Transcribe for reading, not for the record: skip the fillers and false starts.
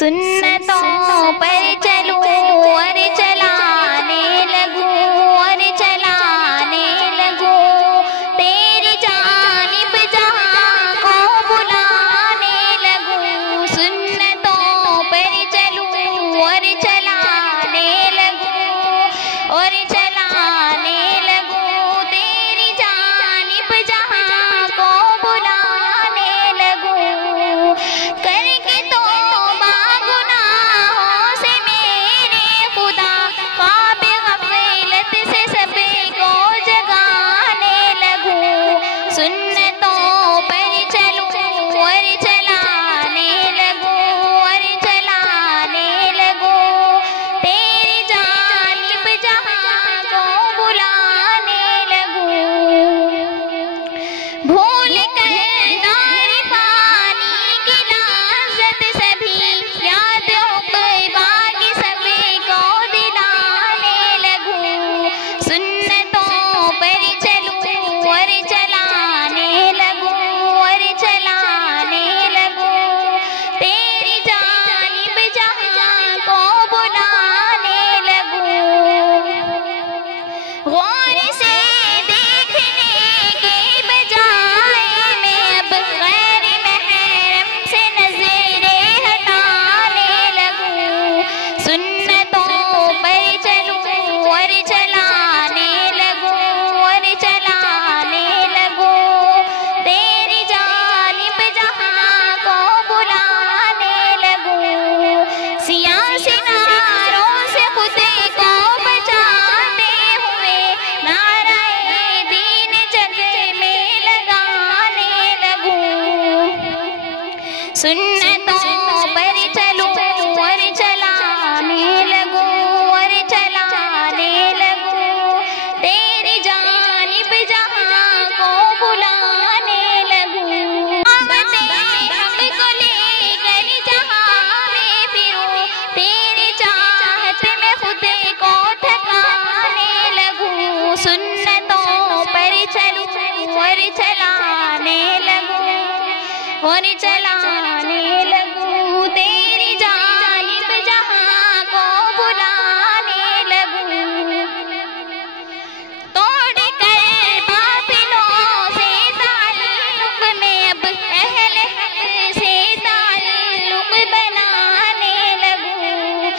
سنتوں پر چلوں اور چلانے لگوں اور چلانے لگوں، تیری جانب جہاں کو بلانے لگوں، سنتوں پر چلوں اور چلانے لگوں اور چلانے لگوں، تیری جانب جہاں کو بلانے لگوں، کر کے توبہ گناہوں سے میرے خدا، خواب غفلت سے سب کو جگانے لگوں، سنتوں پر چلوں اور چلانے لگوں اور چلانے لگوں، تیری جانب جہاں کو بلانے لگوں، بھول کر دار فانی کی لذت سبھی، یاد عقبہ کی سب کو دلانے لگوں، سنتوں پر چلوں اور چلانے لگوں اور چلانے لگوں، تیری جانب جہاں کو بلانے لگوں، غور سے دیکھنے کے بجائے میں اب غیر محرم سے نظریں ہٹانے لگوں، سنتوں پر چلوں اور چلانے لگوں اور چلانے لگوں، تیری جانب جہاں کو بلانے لگوں، سیاہ سناروں سے خود کو بچاتے ہوئے، نعرہ دین جگ میں لگانے لگوں، سنتوں پر چلوں اور چلانے لگوں اور چلانے لگوں، تیری جانب جہاں کو بلانے لگوں، ہم کو لے کر جہاں میں پھروں، تیری چاہت میں خود کو تھکانے لگوں، سنتوں پر چلوں اور چلانے لگوں اور چلانے لگوں، تیری جانب جہاں کو بلانے لگوں، توڑ کر باطلوں سے تعلق میں اب اہل حق سے تعلق بنانے لگوں،